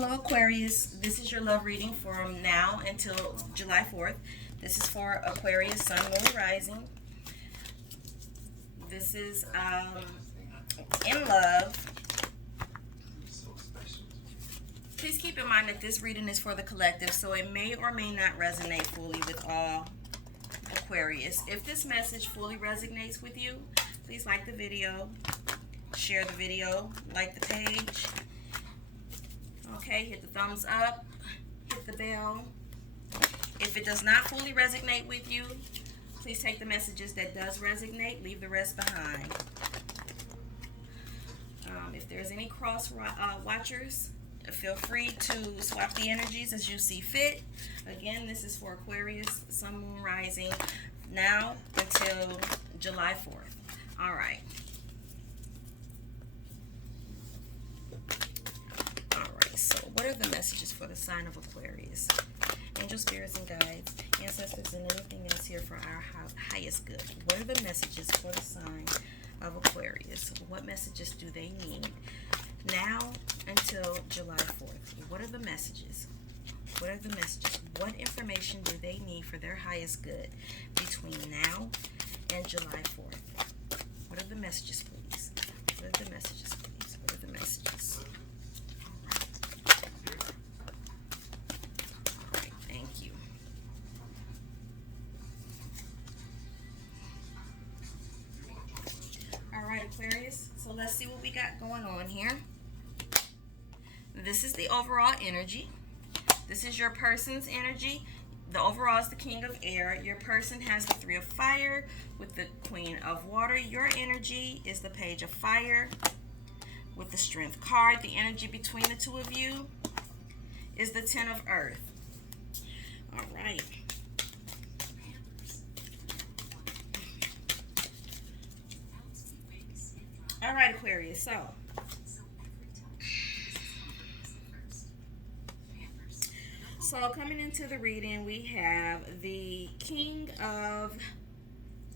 Hello Aquarius, this is your love reading from now until July 4th. This is for Aquarius, Sun, Moon, Rising. This is in love. Please keep in mind that this reading is for the collective, so it may or may not resonate fully with all Aquarius. If this message fully resonates with you, please like the video, share the video, like the page. Okay, hit the thumbs up, hit the bell. If it does not fully resonate with you, please take the messages that does resonate, leave the rest behind. If there's any cross watchers, feel free to swap the energies as you see fit. Again, this is for Aquarius, Sun, Moon, Rising, now until July 4th. All right. So what are the messages for the sign of Aquarius? Angel, spirits, and guides, ancestors, and anything else here for our highest good. What are the messages for the sign of Aquarius? What messages do they need now until July 4th? What are the messages? What are the messages? What information do they need for their highest good between now and July 4th? What are the messages, please? What are the messages, please? What are the messages? Aquarius, so let's see what we got going on here. This is the overall energy. This is your person's energy. The overall is the King of Air. Your person has the Three of Fire with the Queen of Water. Your energy is the Page of Fire with the Strength card. The energy between the two of you is the Ten of Earth. All right. All right, Aquarius, so coming into the reading, we have the King of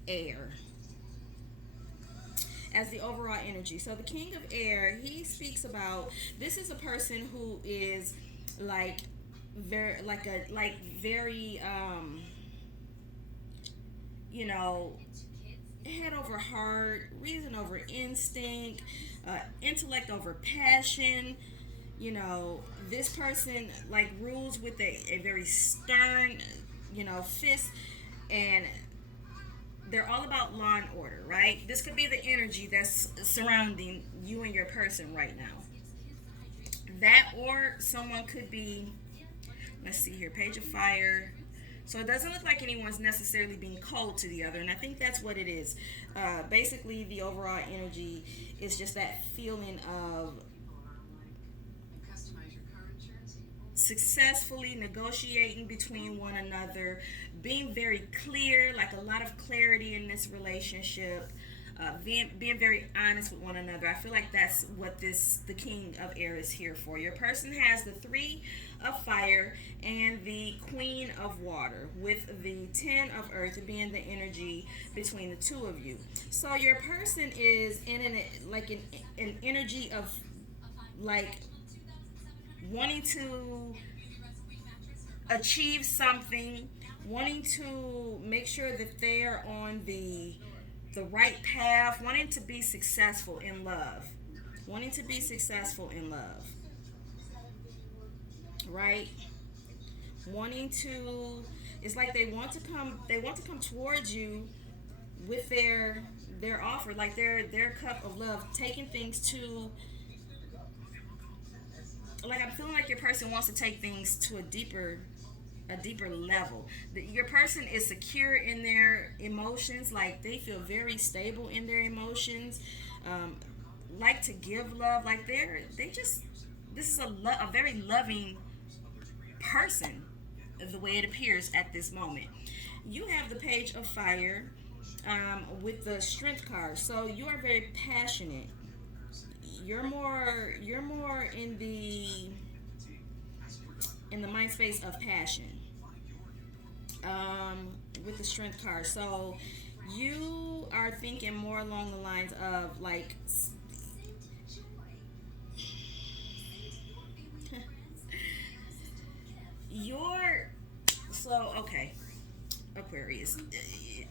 Air as the overall energy. So the King of Air, he speaks about, this is a person who is very head over heart, reason over instinct, intellect over passion. This person rules with a very stern, fist, and they're all about law and order, right? This could be the energy that's surrounding you and your person right now. That, or someone could be, let's see here, Page of Fire. So it doesn't look like anyone's necessarily being cold to the other, and I think that's what it is. Basically, the overall energy is just that feeling of successfully negotiating between one another, being very clear, like a lot of clarity in this relationship, being very honest with one another. I feel like that's what the King of Air is here for. Your person has the Three of Fire and the Queen of Water, with the Ten of Earth being the energy between the two of you. So your person is in an energy of wanting to achieve something, wanting to make sure that they're on the right path, wanting to be successful in love. Wanting to be successful in love. Right? Wanting to, it's like they want to come towards you with their offer, like their cup of love, taking things to, I'm feeling like your person wants to take things to a deeper level. Your person is secure in their emotions, like they feel very stable in their emotions, like to give love, like this is a very loving person, the way it appears at this moment. You have the Page of Fire with the Strength card, so you are very passionate. You're more in the mind space of passion, with the Strength card. So you are thinking more along the lines of Aquarius.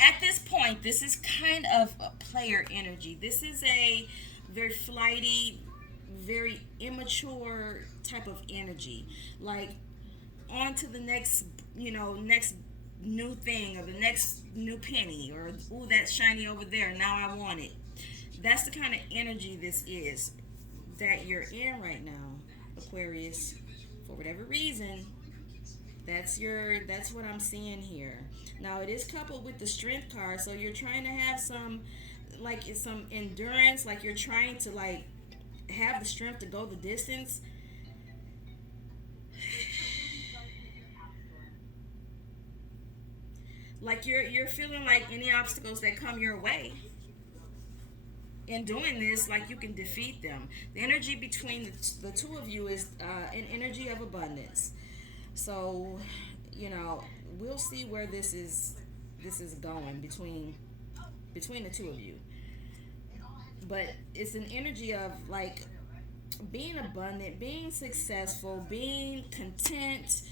At this point, this is kind of a player energy. This is a very flighty, very immature type of energy. Like, on to the next, next new thing, or the next new penny, or, ooh, that's shiny over there, now I want it. That's the kind of energy this is that you're in right now, Aquarius. For whatever reason, that's what I'm seeing here. Now it is coupled with the strength card, so you're trying to have some, like, it's some endurance, like you're trying to, like, have the strength to go the distance. Like you're feeling like any obstacles that come your way in doing this, like, you can defeat them. The energy between the two of you is an energy of abundance. So, we'll see where this is going between the two of you. But it's an energy of, like, being abundant, being successful, being content,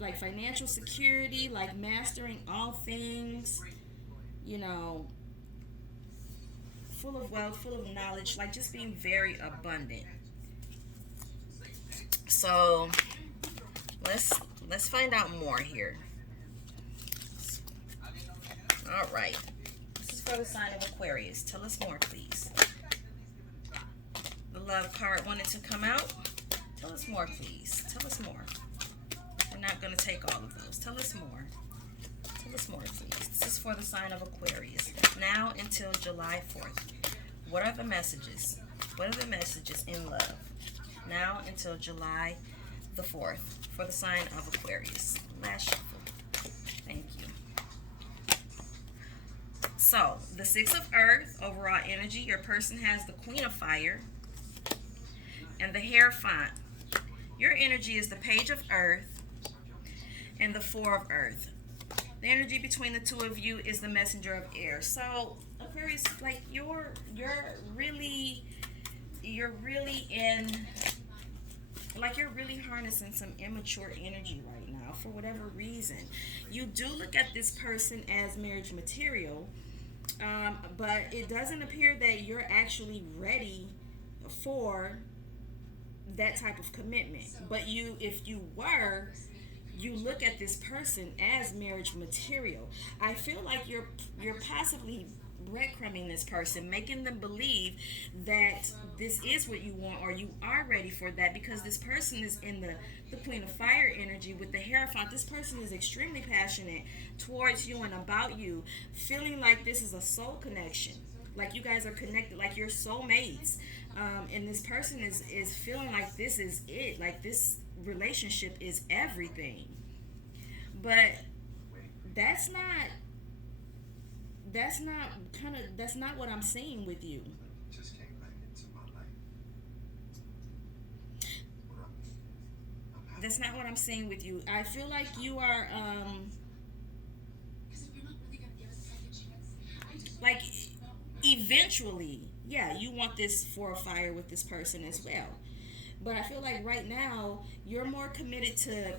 like financial security, like mastering all things, you know, full of wealth, full of knowledge, like just being very abundant. So let's find out more here. All right. This is for the sign of Aquarius. Tell us more, please. The love card wanted to come out. Tell us more, please. Tell us more. We're not going to take all of those. Tell us more. Tell us more, please. This is for the sign of Aquarius. Now until July 4th. What are the messages? What are the messages in love? Now until July the 4th for the sign of Aquarius. Last shuffle. Thank you. So, the Six of Earth, overall energy. Your person has the Queen of Fire and the Hierophant. Your energy is the Page of Earth and the Four of Earth. The energy between the two of you is the Messenger of Air. So, Aquarius, like, you're really in, like, you're really harnessing some immature energy right now for whatever reason. You do look at this person as marriage material, but it doesn't appear that you're actually ready for that type of commitment. But if you were, you look at this person as marriage material. I feel like you're passively breadcrumbing this person, making them believe that this is what you want, or you are ready for that, because this person is in the Queen of Fire energy with the Hierophant. This person is extremely passionate towards you and about you, feeling like this is a soul connection, like you guys are connected, like you're soulmates. And this person is feeling like this is it, like this relationship is everything. But that's not what I'm seeing with you. That's not what I'm seeing with you. I feel like you are like, eventually, yeah, you want this Four of Fire with this person as well. But I feel like right now you're more committed to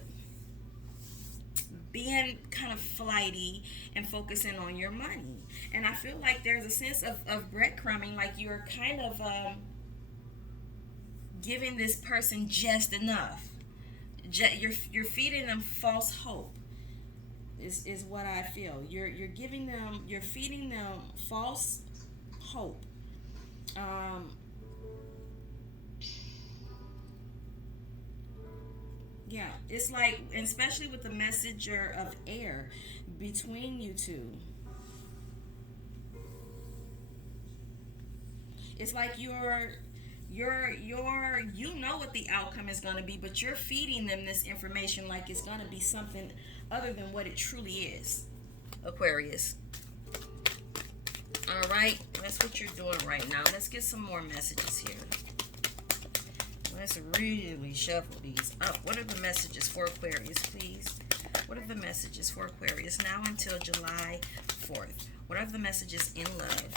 being kind of flighty and focusing on your money. And I feel like there's a sense of breadcrumbing, like you're kind of giving this person just enough. You're feeding them false hope. Is what I feel. You're feeding them false hope. Yeah, it's like, especially with the Messenger of Air between you two. It's like you know what the outcome is going to be, but you're feeding them this information like it's going to be something other than what it truly is. Aquarius. All right, that's what you're doing right now. Let's get some more messages here. Let's really shuffle these up. What are the messages for Aquarius, please? What are the messages for Aquarius now until July 4th? What are the messages in love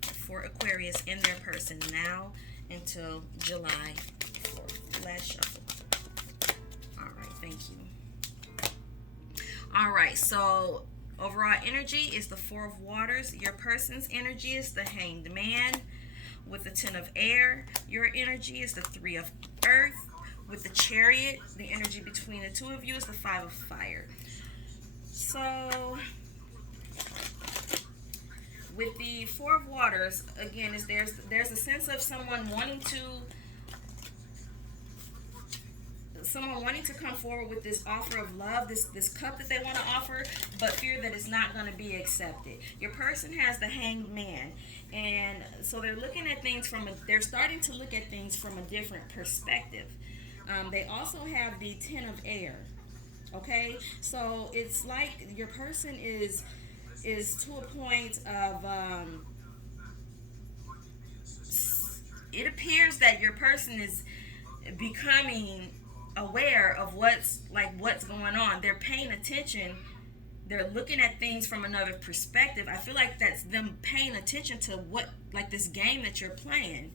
for Aquarius and their person now until July 4th? Last shuffle. All right, thank you. All right, so overall energy is the Four of Waters. Your person's energy is the Hanged Man with the Ten of Air. Your energy is the Three of Earth with the Chariot. The energy between the two of you is the Five of Fire. So with the Four of Waters, again, is there's a sense of someone wanting to come forward with this offer of love, this cup that they want to offer, but fear that it's not going to be accepted. Your person has the Hanged Man, and so they're looking at things they're starting to look at things from a different perspective. They also have the Ten of Air. Okay, so it's like your person is to a point of it appears that your person is becoming aware of what's going on. They're paying attention. They're looking at things from another perspective. I feel like that's them paying attention to what, like, this game that you're playing,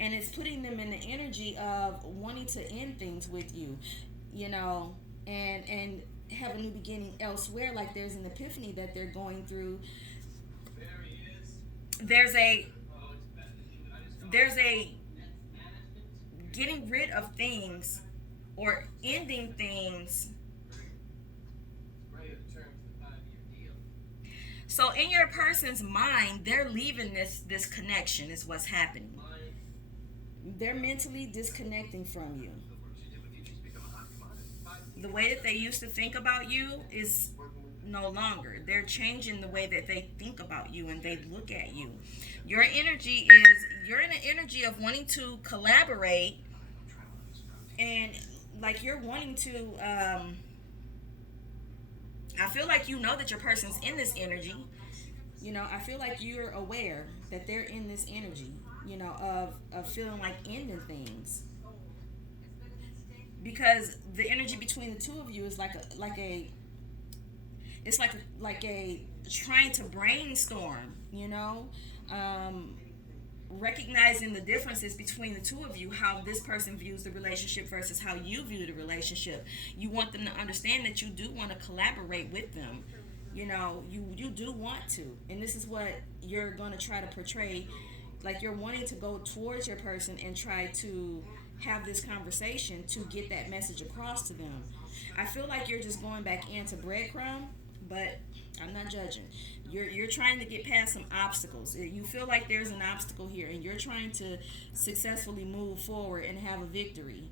and it's putting them in the energy of wanting to end things with you, you know, and have a new beginning elsewhere. Like there's an epiphany that they're going through. There's a there's a getting rid of things or ending things. So in your person's mind, they're leaving this connection is what's happening. They're mentally disconnecting from you. The way that they used to think about you is no longer. They're changing the way that they think about you and they look at you. Your energy is you're in an energy of wanting to collaborate, and like you're wanting to I feel like you know that your person's in this energy. You know, I feel like you're aware that they're in this energy, you know, of feeling like ending things. Because the energy between the two of you is like a trying to brainstorm, you know, recognizing the differences between the two of you, how this person views the relationship versus how you view the relationship. You want them to understand that you do want to collaborate with them. You know, you do want to, and this is what you're going to try to portray. Like you're wanting to go towards your person and try to have this conversation to get that message across to them. I feel like you're just going back into breadcrumb, but I'm not judging. You're trying to get past some obstacles. You feel like there's an obstacle here, and you're trying to successfully move forward and have a victory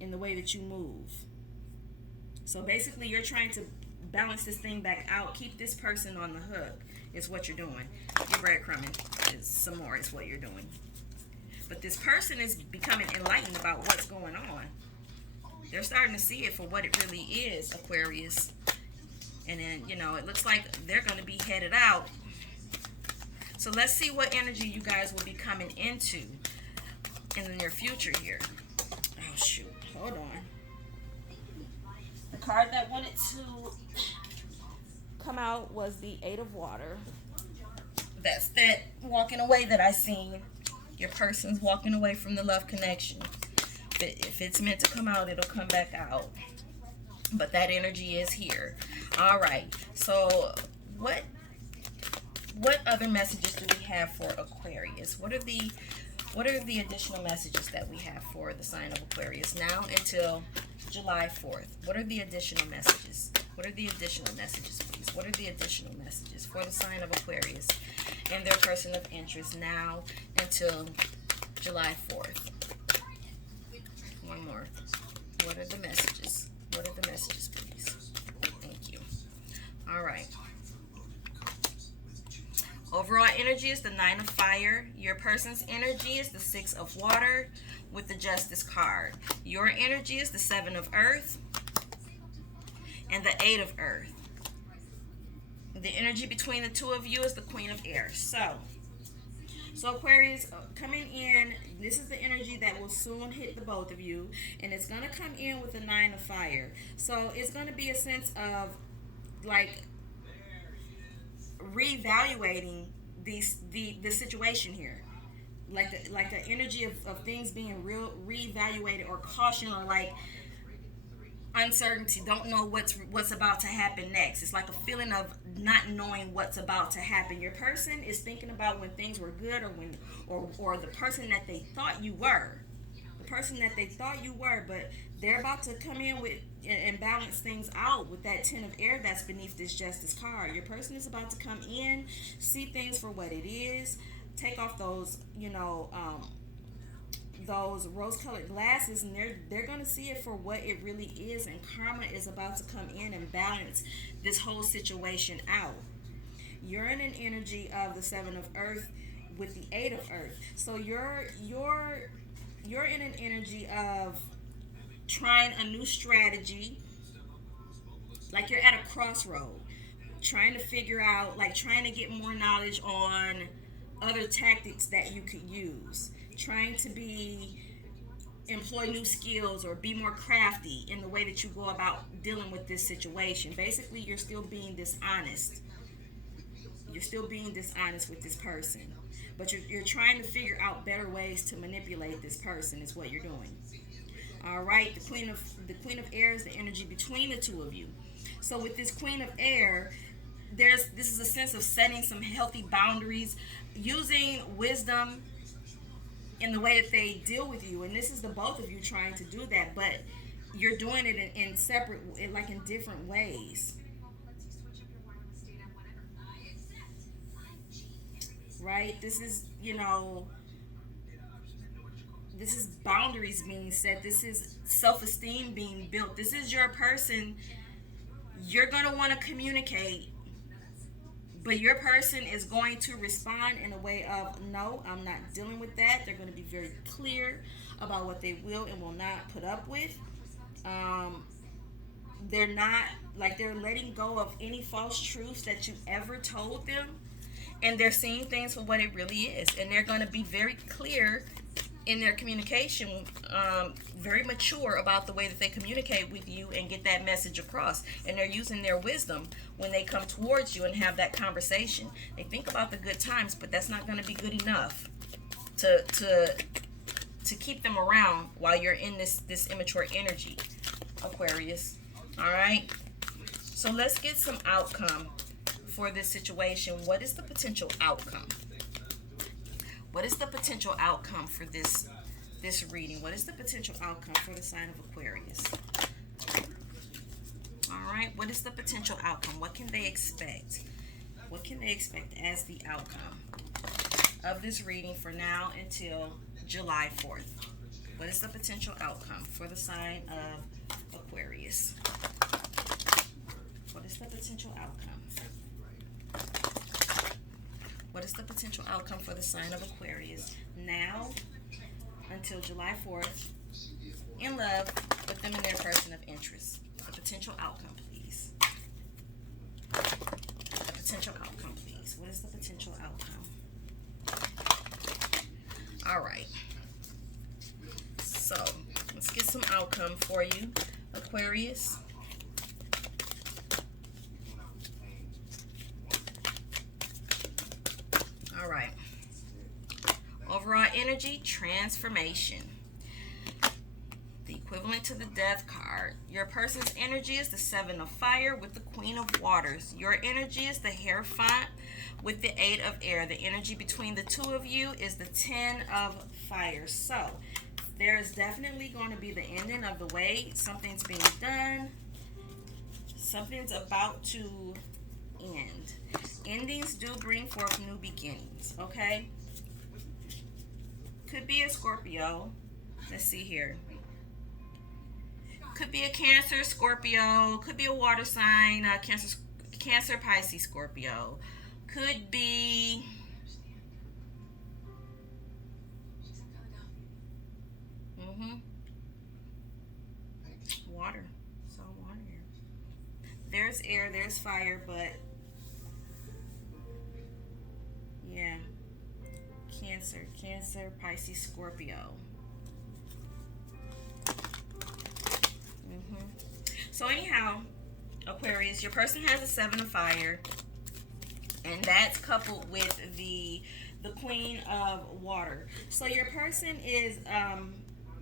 in the way that you move. So basically, you're trying to balance this thing back out. Keep this person on the hook is what you're doing. Your breadcrumbing is some more is what you're doing. But this person is becoming enlightened about what's going on. They're starting to see it for what it really is, Aquarius. And then, you know, it looks like they're going to be headed out. So let's see what energy you guys will be coming into in the near future here. Oh, shoot. Hold on. The card that wanted to come out was the Eight of Water. That's that walking away that I seen. Your person's walking away from the love connection. If it's meant to come out, it'll come back out. But that energy is here. All right. So what other messages do we have for Aquarius? What are the additional messages that we have for the sign of Aquarius now until July 4th? What are the additional messages? What are the additional messages, please? What are the additional messages for the sign of Aquarius and their person of interest now until July 4th? One more. What are the messages? What are the messages, please? Thank you. All right. Overall energy is the Nine of Fire. Your person's energy is the Six of Water with the Justice card. Your energy is the Seven of Earth and the Eight of Earth. The energy between the two of you is the Queen of Air. So Aquarius, coming in, this is the energy that will soon hit the both of you, and it's going to come in with the Nine of Fire. So it's going to be a sense of like reevaluating the situation here, like the energy of things being reevaluated or caution, or like uncertainty, don't know what's about to happen next. It's like a feeling of not knowing what's about to happen. Your person is thinking about when things were good, or the person that they thought you were. The person that they thought you were, but they're about to come in with and balance things out with that 10 of air that's beneath this justice card. Your person is about to come in, see things for what it is, take off those, those rose-colored glasses, and they're going to see it for what it really is, and karma is about to come in and balance this whole situation out. You're in an energy of the 7 of earth with the 8 of earth, so you're in an energy of trying a new strategy, like you're at a crossroad, trying to figure out, like trying to get more knowledge on other tactics that you could use, trying to be employ new skills or be more crafty in the way that you go about dealing with this situation. Basically, you're still being dishonest. You're still being dishonest with this person, but you're trying to figure out better ways to manipulate this person is what you're doing. All right, the queen of air is the energy between the two of you. So with this queen of air, this is a sense of setting some healthy boundaries, using wisdom in the way that they deal with you, and this is the both of you trying to do that, but you're doing it in separate, like in different ways, right? This is boundaries being set. This is self-esteem being built. This is your person. You're going to want to communicate, but your person is going to respond in a way of, no, I'm not dealing with that. They're going to be very clear about what they will and will not put up with. Um, they're not, like, they're letting go of any false truths that you ever told them, and they're seeing things for what it really is, and they're going to be very clear in their communication, very mature about the way that they communicate with you and get that message across. And they're using their wisdom when they come towards you and have that conversation. They think about the good times, but that's not going to be good enough to keep them around while you're in this immature energy, Aquarius. All right. So let's get some outcome for this situation. What is the potential outcome? What is the potential outcome for this reading? What is the potential outcome for the sign of Aquarius? All right. What is the potential outcome? What can they expect? What can they expect as the outcome of this reading for now until July 4th? What is the potential outcome for the sign of Aquarius? What is the potential outcome? What is the potential outcome for the sign of Aquarius now until July 4th in love with them and their person of interest? The potential outcome, please. The potential outcome, please. What is the potential outcome? All right. So let's get some outcome for you, Aquarius. All right. Overall energy, transformation. The equivalent to the death card. Your person's energy is the 7 of fire with the Queen of Waters. Your energy is the Hierophant with the 8 of air. The energy between the two of you is the 10 of fire. So there is definitely going to be the ending of the wait. Something's being done. Something's about to end. Endings do bring forth new beginnings, okay? Could be a Scorpio. Let's see here. Could be a Cancer, Scorpio. Could be a water sign, Cancer, Pisces, Scorpio. Could be water. It's all water here. There's air, there's fire, but yeah. Cancer, Pisces, Scorpio. So anyhow, Aquarius, your person has a 7 of fire, and that's coupled with the Queen of Water. So your person is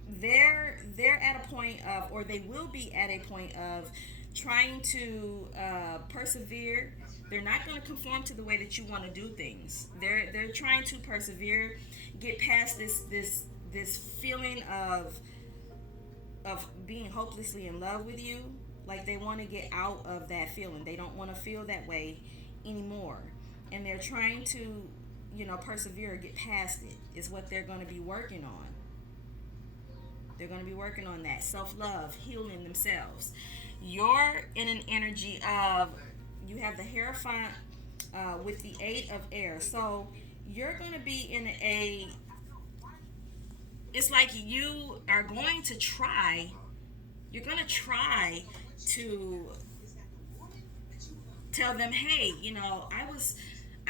they're at a point of, or they will be at a point of trying to persevere. They're not going to conform to the way that you want to do things. They're trying to persevere, get past this feeling of being hopelessly in love with you. Like they want to get out of that feeling. They don't want to feel that way anymore, and they're trying to, persevere, get past it. Is what they're going to be working on. They're going to be working on that self love, healing themselves. You're in an energy of, you have the Hierophant with the Eight of Air. So you're going to be in a, it's like you are going to try, you're going to try to tell them, hey,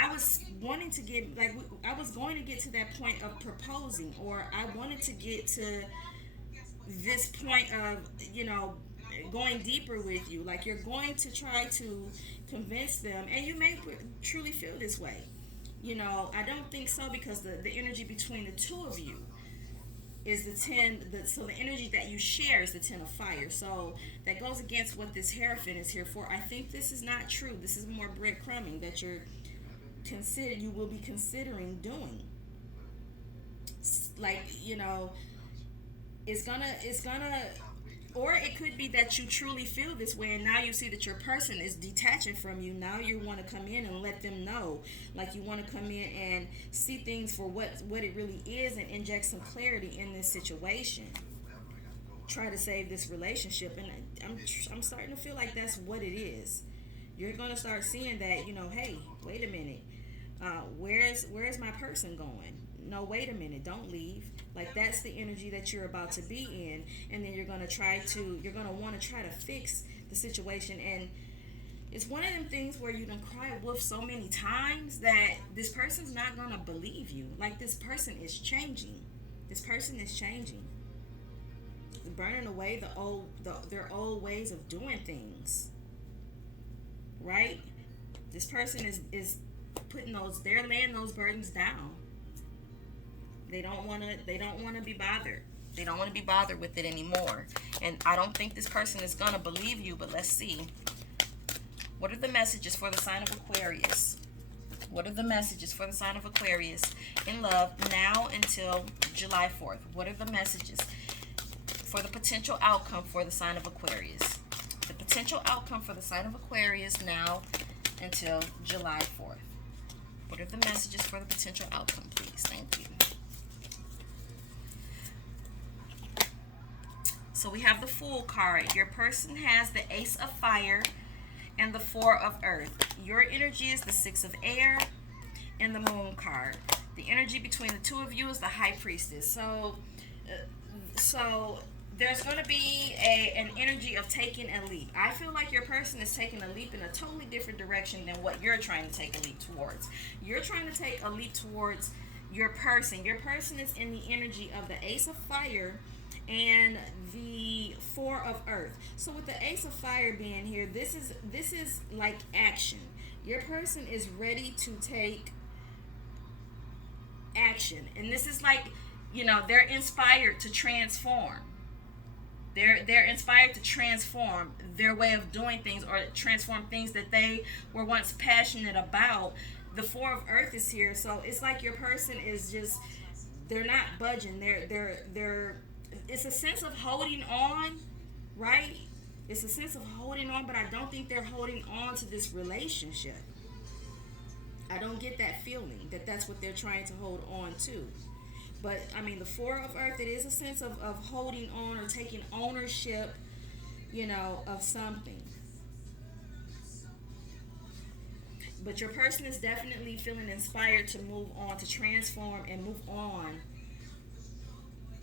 I was wanting to get, like, I was going to get to that point of proposing, or I wanted to get to this point of, going deeper with you. Like, you're going to try to convince them, and you may truly feel this way. I don't think so, because the energy between the two of you is the 10, so the energy that you share is the 10 of fire. So that goes against what this Hierophant is here for. I think this is not true. This is more breadcrumbing that you will be considering doing. Like, it's gonna, or it could be that you truly feel this way, and now you see that your person is detaching from you. Now you want to come in and let them know, like, you want to come in and see things for what it really is, and inject some clarity in this situation. Try to save this relationship, and I'm starting to feel like that's what it is. You're gonna start seeing that, hey, wait a minute, where's my person going? No, wait a minute, don't leave. Like, that's the energy that you're about to be in, and then you're gonna want to try to fix the situation. And it's one of them things where you can cry wolf so many times that this person's not gonna believe you. Like, this person is changing. This person is changing, burning away their old ways of doing things. Right? This person is putting they're laying those burdens down. They don't want to be bothered. They don't want to be bothered with it anymore. And I don't think this person is going to believe you, but let's see. What are the messages for the sign of Aquarius? What are the messages for the sign of Aquarius in love now until July 4th? What are the messages for the potential outcome for the sign of Aquarius? The potential outcome for the sign of Aquarius now until July 4th. What are the messages for the potential outcome, please? Thank you. So we have the Fool card. Your person has the Ace of Fire and the Four of Earth. Your energy is the Six of Air and the Moon card. The energy between the two of you is the High Priestess. So there's going to be an energy of taking a leap. I feel like your person is taking a leap in a totally different direction than what you're trying to take a leap towards. You're trying to take a leap towards your person. Your person is in the energy of the Ace of Fire and the Four of Earth. So with the Ace of Fire being here, this is like action. Your person is ready to take action, and this is like, they're inspired to transform. They're inspired to transform their way of doing things, or transform things that they were once passionate about. The Four of Earth is here, so it's like your person is just, they're not budging. They're it's a sense of holding on, right? It's a sense of holding on, but I don't think they're holding on to this relationship. I don't get that feeling that that's what they're trying to hold on to. But I mean, the Four of Earth, it is a sense of holding on or taking ownership, of something. But your person is definitely feeling inspired to move on, to transform and move on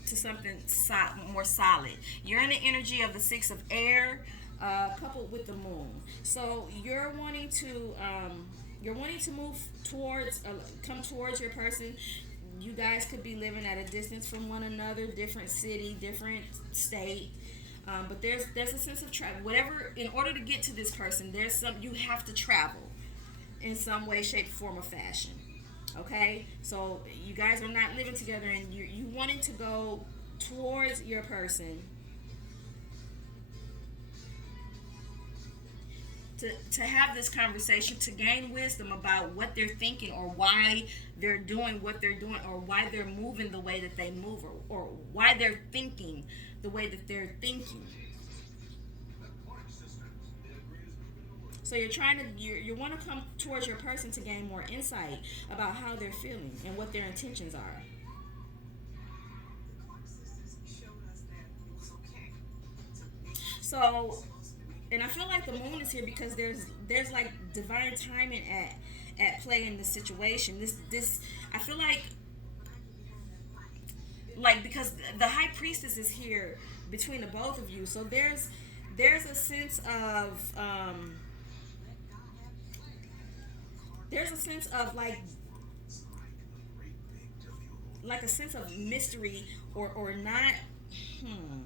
to something more solid. You're in the energy of the Six of Air, coupled with the Moon. So you're wanting to move towards, come towards your person. You guys could be living at a distance from one another, different city, different state. But there's a sense of travel. Whatever, in order to get to this person, you have to travel in some way, shape, form, or fashion. Okay, so you guys are not living together, and you wanting to go towards your person to have this conversation, to gain wisdom about what they're thinking, or why they're doing what they're doing, or why they're moving the way that they move, or why they're thinking the way that they're thinking. So you're trying to you want to come towards your person to gain more insight about how they're feeling and what their intentions are. So, and I feel like the moon is here because there's like divine timing at play in this situation. This I feel like because the high priestess is here between the both of you. So there's a sense of there's a sense of like a sense of mystery, or not. Hmm.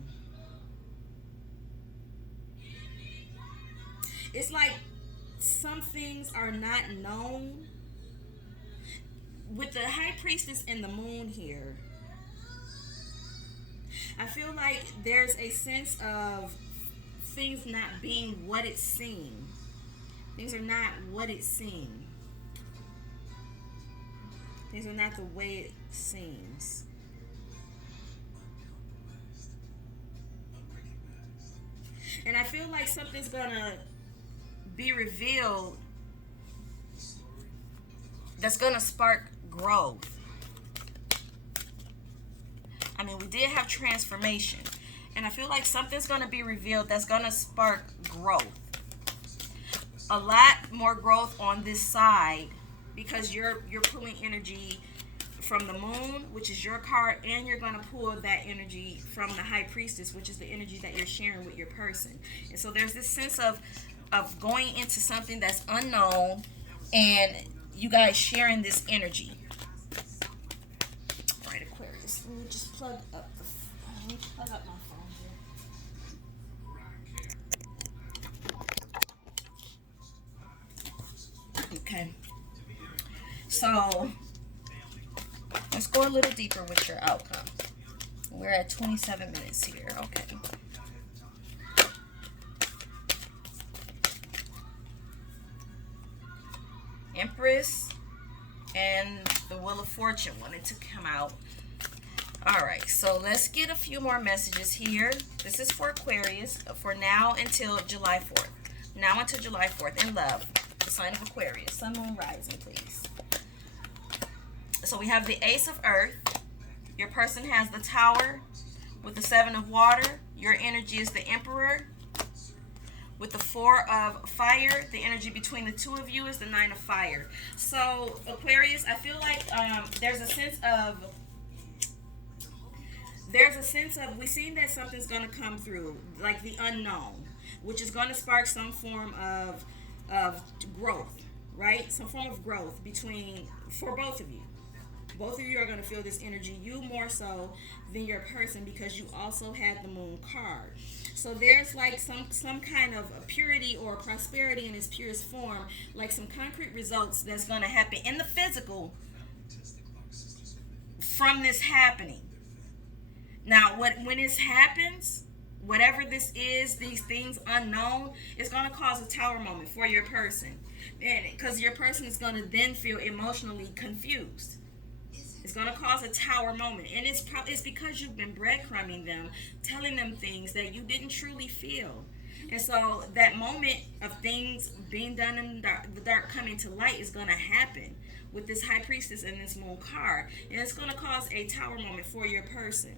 It's like some things are not known with the high priestess and the moon here. I feel like there's a sense of things not being what it seems. Things are not what it seems. Things are not the way it seems. And I feel like something's gonna be revealed that's gonna spark growth. I mean, we did have transformation, and I feel like something's gonna be revealed that's gonna spark growth. A lot more growth on this side because you're pulling energy from the moon, which is your card, and you're going to pull that energy from the high priestess, which is the energy that you're sharing with your person. And so there's this sense of going into something that's unknown, and you guys sharing this energy. All right, Aquarius, let me just let me plug up my phone here. Okay, so let's go a little deeper with your outcome. We're at 27 minutes here. Okay. Empress and the Wheel of Fortune wanted to come out. All right, so let's get a few more messages here. This is for Aquarius for now until July 4th. Now until July 4th in love. The sign of Aquarius. Sun, Moon, Rising, please. So we have the Ace of Earth. Your person has the Tower with the Seven of Water. Your energy is the Emperor. With the Four of Fire, the energy between the two of you is the Nine of Fire. So Aquarius, I feel like there's a sense of we seen that something's gonna come through, like the unknown, which is gonna spark some form of growth, right? Some form of growth for both of you. Both of you are going to feel this energy, you more so than your person, because you also had the moon card. So there's like some kind of purity or prosperity in its purest form, like some concrete results that's going to happen in the physical from this happening. Now, when this happens, whatever this is, these things unknown, it's going to cause a tower moment for your person. And because your person is going to then feel emotionally confused. It's going to cause a tower moment. And it's because you've been breadcrumbing them, telling them things that you didn't truly feel. And so that moment of things being done in the dark coming to light is going to happen with this high priestess and this moon card. And it's going to cause a tower moment for your person,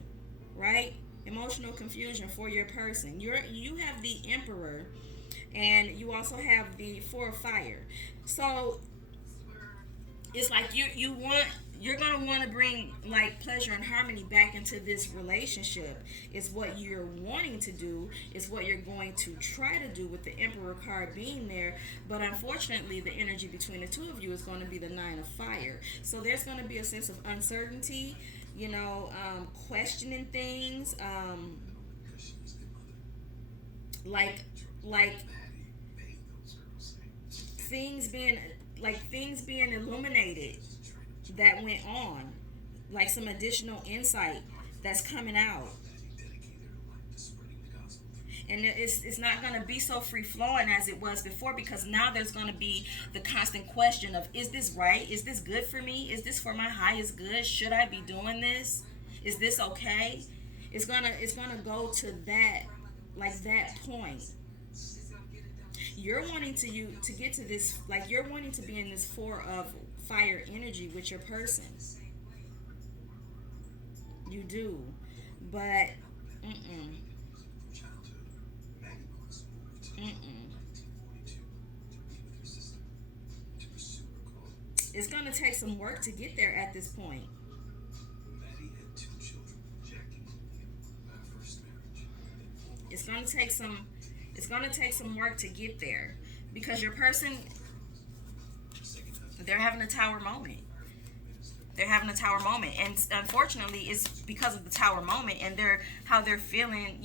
right? Emotional confusion for your person. You have the Emperor, and you also have the Four of Fire. So it's like you're gonna want to bring like pleasure and harmony back into this relationship. Is what you're wanting to do. Is what you're going to try to do with the Emperor card being there. But unfortunately, the energy between the two of you is going to be the Nine of Fire. So there's going to be a sense of uncertainty. Questioning things. Like things being illuminated that went on, like some additional insight that's coming out. And it's not going to be so free flowing as it was before, because now there's going to be the constant question of, is this right? Is this good for me? Is this for my highest good? Should I be doing this? Is this okay? It's gonna go to that, like that point. You're wanting to get to this, like you're wanting to be in this four of fire energy with your person. You do, but mm-mm, mm-mm. It's gonna take some work to get there at this point. It's gonna take some. It's gonna take some work to get there, because your person, they're having a tower moment. They're having a tower moment, and unfortunately, it's because of the tower moment and they're how they're feeling.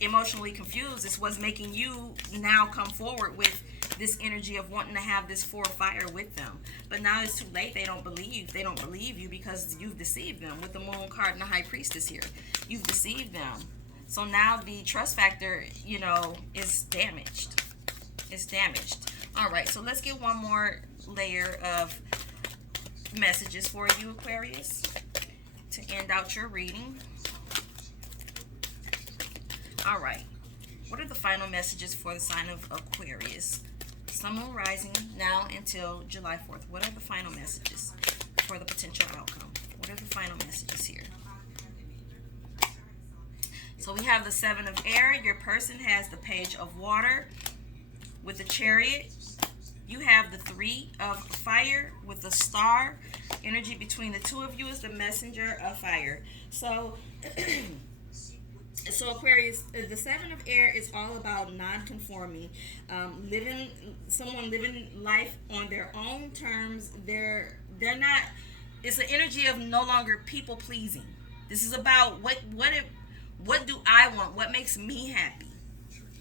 Emotionally confused is what's making you now come forward with this energy of wanting to have this four fire with them. But now it's too late. They don't believe you, because you've deceived them with the moon card and the high priestess here. You've deceived them. So now the trust factor, is damaged. It's damaged. All right, so let's get one more layer of messages for you, Aquarius, to end out your reading. All right. What are the final messages for the sign of Aquarius? Sun, Moon, Rising, now until July 4th. What are the final messages for the potential outcome? What are the final messages here? So we have the Seven of Air. Your person has the Page of Water with the Chariot. You have the Three of Fire with the Star. Energy between the two of you is the Messenger of Fire. So So Aquarius, the Seven of Air is all about non-conforming, living life on their own terms. They're not. It's an energy of no longer people pleasing. This is about what do I want? What makes me happy?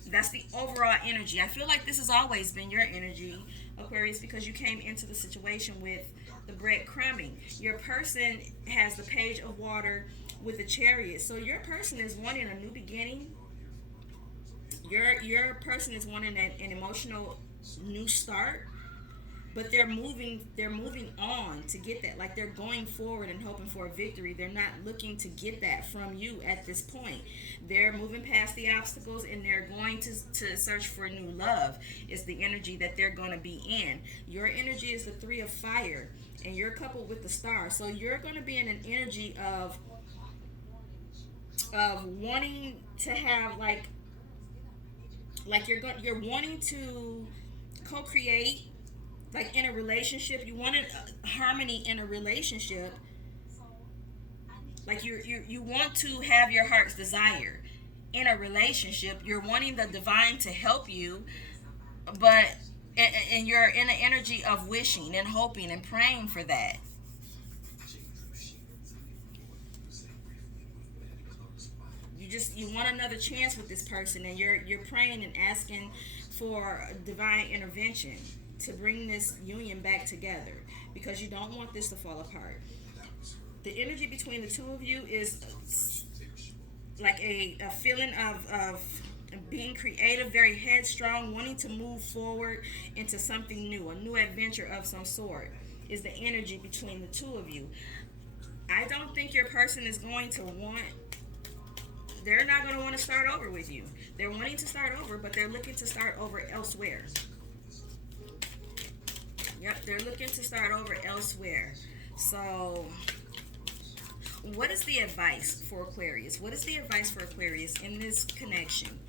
That's the overall energy. I feel like this has always been your energy, Aquarius, because you came into the situation with the breadcrumbing. Your person has the Page of Water with the Chariot. So your person is wanting a new beginning. Your person is wanting an emotional new start, but they're moving on to get that. Like, they're going forward and hoping for a victory. They're not looking to get that from you at this point. They're moving past the obstacles, and they're going to search for new love. It's the energy that they're going to be in. Your energy is the Three of Fire, and you're coupled with the Star. So you're going to be in an energy of wanting to have, like you're wanting to co-create, like in a relationship. You want harmony in a relationship. Like you want to have your heart's desire in a relationship. You're wanting the divine to help you, but and you're in an energy of wishing and hoping and praying for that. You want another chance with this person, and you're praying and asking for divine intervention to bring this union back together, because you don't want this to fall apart. The energy between the two of you is like a feeling of being creative, very headstrong, wanting to move forward into something new, a new adventure of some sort, is the energy between the two of you. I don't think your person is going to want, they're not going to want to start over with you. They're wanting to start over, but they're looking to start over elsewhere. Yep, they're looking to start over elsewhere. So, what is the advice for Aquarius? What is the advice for Aquarius in this connection?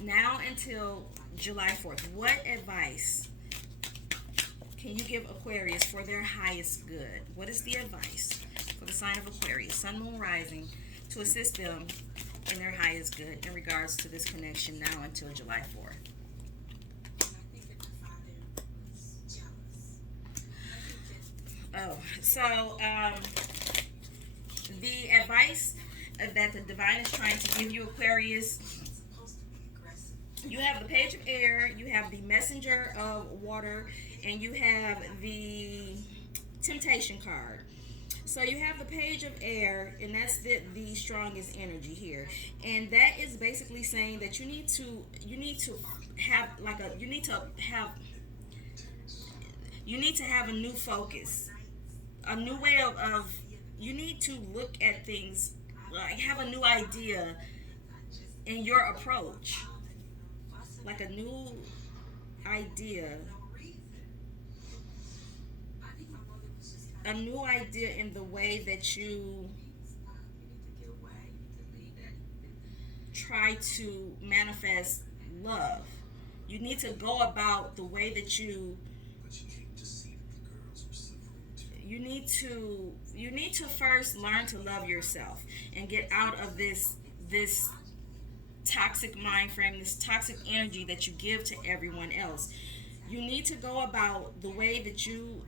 Now until July 4th, what advice can you give Aquarius for their highest good? What is the advice for the sign of Aquarius, Sun, Moon, Rising, to assist them in their highest good in regards to this connection now until July 4th? Oh, so the advice that the divine is trying to give you, Aquarius, you have the Page of Air, you have the Messenger of Water, and you have the Temptation card. So you have the page of air, and that's the strongest energy here, and that is basically saying that you need to have like a you need to have a new focus, a new way of you need to look at things, like have a new idea in your approach, like idea a new idea in the way that you try to manifest love. You need to go about the way that you need to first learn to love yourself and get out of this toxic mind frame, this toxic energy that you give to everyone else. You need to go about the way that you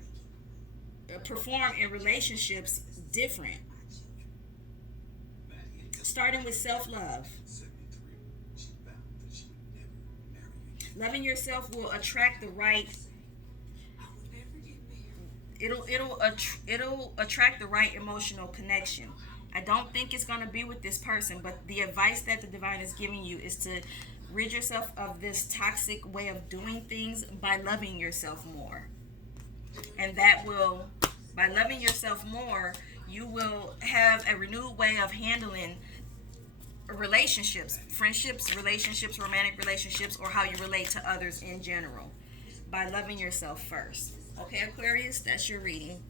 perform in relationships different, starting with self-love. Loving yourself will attract the right it'll attract the right emotional connection. I don't think it's going to be with this person, but the advice that the divine is giving you is to rid yourself of this toxic way of doing things by loving yourself more. And that will, by loving yourself more, you will have a renewed way of handling relationships, friendships, relationships, romantic relationships, or how you relate to others in general, by loving yourself first. Okay, Aquarius, that's your reading.